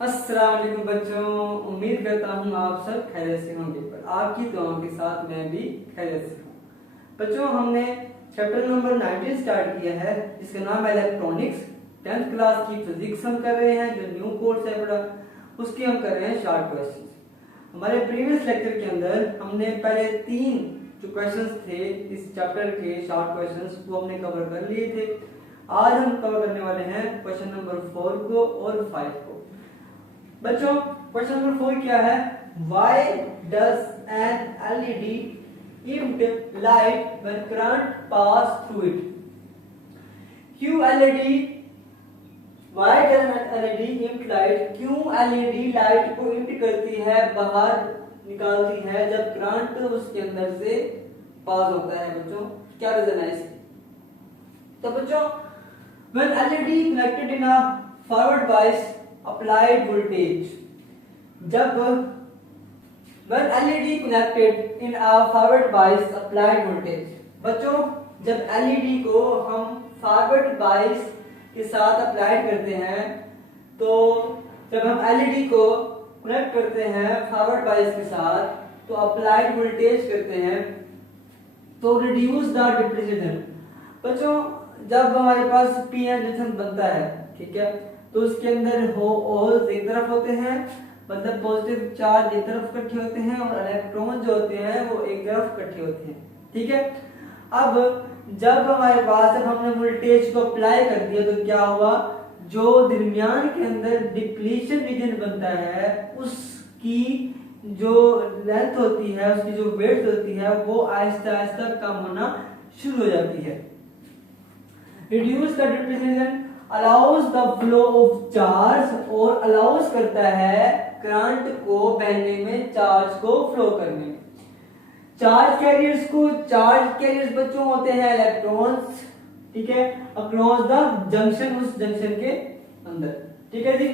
अस्सलाम वालेकुम बच्चों, उम्मीद करता हूँ आप सब खैरियत से होंगे। पर आपकी दुआओं के साथ मैं भी खैरियत से हूँ। बच्चों, हमने चैप्टर नंबर 19 स्टार्ट किया है जिसका नाम है इलेक्ट्रॉनिक्स। 10th क्लास की फिजिक्स हम कर रहे हैं, जो न्यू कोर्स है बड़ा, उसकी हम कर रहे हैं शॉर्ट क्वेश्चन। हमारे प्रीवियस लेक्चर के अंदर हमने पहले 3 जो क्वेश्चंस थे इस चैप्टर के शॉर्ट क्वेश्चंस वो हमने कवर कर लिए थे। आज हम कवर करने वाले हैं क्वेश्चन नंबर 4 को और 5 को। बच्चों, क्वेश्चन नंबर 4 क्या है? Why does an LED emit light when current pass through it? क्यों LED, why does an LED emit light? क्यों LED लाइट को emit करती है, बाहर निकालती है जब करंट उसके अंदर से पास होता है? बच्चों, क्या रीजन है इसकी? तो बच्चों, when LED connected in a forward bias applied voltage, जब when LED connected in a forward bias applied voltage, बच्चों जब LED को हम फॉरवर्ड बाइस के साथ अप्लाइड करते हैं, तो जब हम LED को कनेक्ट करते हैं फॉरवर्ड बाइस के साथ तो अप्लाइड वोल्टेज करते हैं तो रिड्यूस द डिप्रेशन। बच्चों, जब हमारे पास पीएन जंक्शन बनता है, ठीक है, तो उसके अंदर होल्स एक तरफ होते हैं, मतलब पॉजिटिव चार्ज एक तरफ इकट्ठे होते हैं और इलेक्ट्रॉन जो होते हैं वो एक तरफ इकट्ठे होते हैं, ठीक है। अब जब हमारे पास जब हमने वोल्टेज को अप्लाई कर दिया तो क्या हुआ? जो दरमियान के अंदर डिप्लीशन रीजन बनता है उसकी जो लेंथ होती है, उसकी जो वेट होती है वो आहिस्ता आहिस्ता कम होना शुरू हो जाती है। Reduce the depletion allows the flow of charge, और अलाउज करता है करंट को बहने में, चार्ज को फ्लो करने में। चार्ज कैरियर्स बच्चों होते हैं इलेक्ट्रॉन्स, ठीक है, अक्रॉस द जंक्शन, उस जंक्शन के अंदर, ठीक है जी।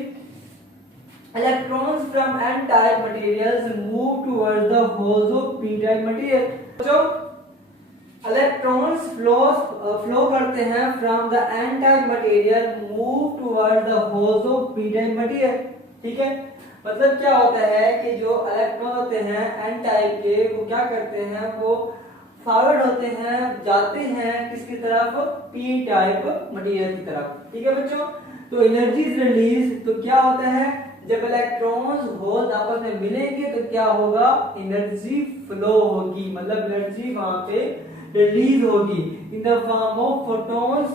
Electrons from N type materials move towards the holes of P type material. बच्चों, इलेक्ट्रॉन्स फ्लो करते हैं from the N type material move towards the holes of P type material, ठीक है। मतलब क्या होता है कि जो इलेक्ट्रॉन होते हैं एन टाइप के, वो क्या करते हैं, वो फॉरवर्ड होते हैं, जाते हैं किसकी तरफ? पी टाइप मटेरियल की तरफ, ठीक है बच्चों। तो एनर्जी इज रिलीज, तो क्या होता है जब इलेक्ट्रॉन्स होल्स आपस में मिलेंगे तो क्या होगा? एनर्जी फ्लो होगी, मतलब एनर्जी वहां पे रिलीज होगी in the form of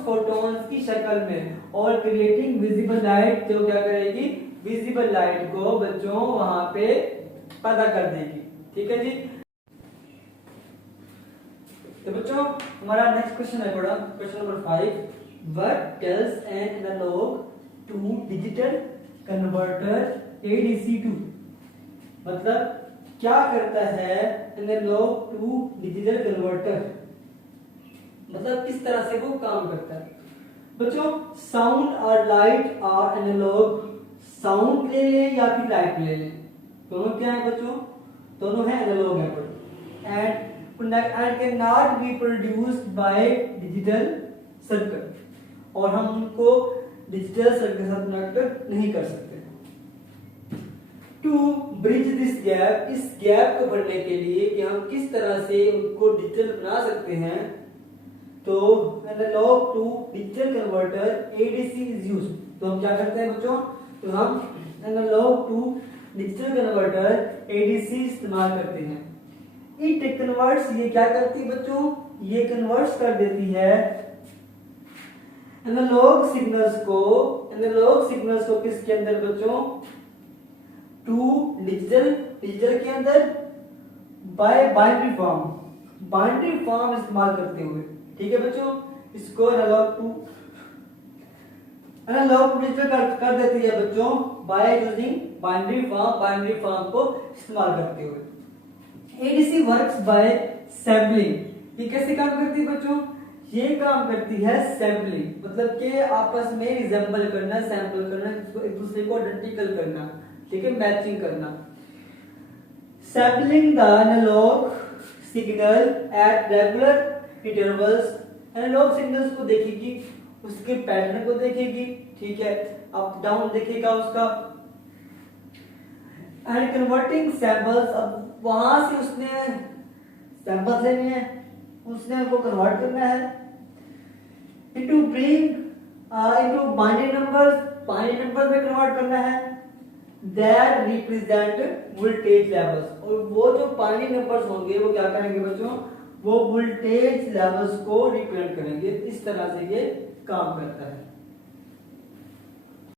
photons की शक्ल में, और क्रिएटिंग विजिबल लाइट, जो क्या करेगी? विजिबल लाइट को बच्चों वहां पे पैदा कर देगी, ठीक है जी। तो बच्चों, हमारा नेक्स्ट क्वेश्चन है बड़ा, question number 5। What tells an analog to digital converter ADC do? मतलब क्या करता है एनालॉग टू डिजिटल कन्वर्टर, मतलब किस तरह से वो काम करता है? बच्चों, साउंड और लाइट और एनालॉग, साउंड ले लें या फिर लाइट ले लें, दोनों क्या है बच्चों? दोनों है एनालॉग है, and can not be produced by digital circuit, और हम उनको डिजिटल सर्किट के साथ कनेक्ट नहीं कर सकते। टू ब्रिज दिस गैप, इस गैप को भरने के लिए कि हम किस तरह से उनको डिजिटल बना सकते हैं, तो analog to digital converter ADC is used. तो हम क्या करते हैं बच्चों? तो हम analog to digital converter ADC इस्तेमाल करते हैं। इट कन्वर्ट्स, ये क्या करती है बच्चों? ये कन्वर्ट्स कर देती है एनालॉग सिग्नल्स को किसके अंदर बच्चों? टू डिजिटल के अंदर बाय बाइनरी फॉर्म इस्तेमाल करते हुए, ठीक है बच्चों। इसको एनालॉग टू डिजिटल कर देती है बच्चों बाय यूजिंग बाइनरी फॉर्म को इस्तेमाल करते हुए। ADC works by sampling. ये कैसे काम करती है बच्चों? ये काम करती है सैम्पलिंग, मतलब कि आपस में रिजेंबल करना, सैंपल करना, एक दूसरे को आइडेंटिकल करना, ठीक है, मैचिंग करना। Sampling the analog signal at regular intervals, analog signals को देखेगी, उसके पैटर्न को देखेगी, ठीक है, अप डाउन देखेगा उसका, एंड कन्वर्टिंग सैंपल्स, अब वहां से उसने सैंपल्स लेने हैं, उसने उनको कन्वर्ट करना है इनटू इनटू बाइनरी नंबर्स में कन्वर्ट करना है दैट रिप्रेजेंट वोल्टेज लेवल्स, और वो जो बाइनरी नंबर्स होंगे वो क्या करेंगे बच्चों, वो वोल्टेज लेवल्स को रिप्रेजेंट करेंगे। इस तरह से ये काम करता है।